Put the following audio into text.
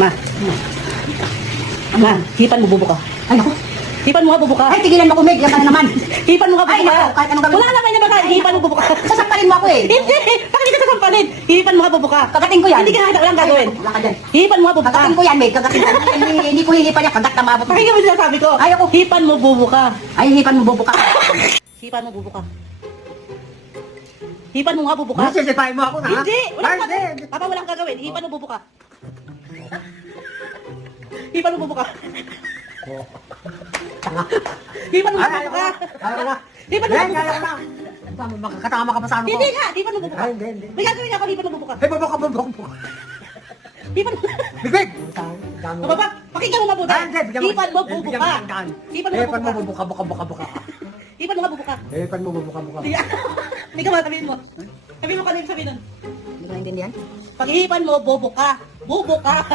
Ma. Ma, hipan mo bubo ka. Ay, ako. Hipan mo nga bubo ka. Ay, tigilan mo kumig. Yan ka na naman. Hipan mo nga bubo Ay, ka. naku, kahit anong gawin. Wala naman na baka. Hipan mo bubo ka. Sasampalin mo ako eh. Hindi! Bakit hindi ka sasampalin? Hipan mo nga bubo ka. Kagating ko yan. Hindi ka nakita, walang gagawin. Ay, wala ka dyan. Hipan mo nga bubo ka. Kagating ko yan, Meg. Kagating ko. Hindi, ko hilipan yan. Kagat na mabot. Pakinggan mo sinasabi ko. Ay, ako. Hipan mo bubo ka. Ay, hipan mo bubo ka. Hipan mo bubo ka. Hipan mo nga bubo ka. Masisipahin mo ako na? Hindi! Gagawin. hindi. Papa, walang gagawin. Hipan mo bubo ka. Hipan mo bubo ka. Hipan mo Ay, bubo ayaw ka. na. Hipan mo Yan, bubo ayaw ka. na. Tama, Makakatama ka pa sa ano ko. Hindi nga, hipan mo bubo ka. Ay, hindi, hindi. May gagawin ako, hipan mo bubo ka. Ay, bubok ka, bubok mo. Hipan mo. Bibig! Dami mo. Baba, pakinggan mo mabuti. Ay, hindi, bigyan mo. Hipan mo Eh, ka. mo daan. Hipan mo ka. bubuka, buka, buka, buka. Hipan mo nga bubo ka. Eh, mo bubuka, buka. Hindi ka ba, sabihin mo. Sabihin mo kanina sabihin nun. Hindi ko naintindihan. Pag hipan mo, bobo ka. Bobo ka.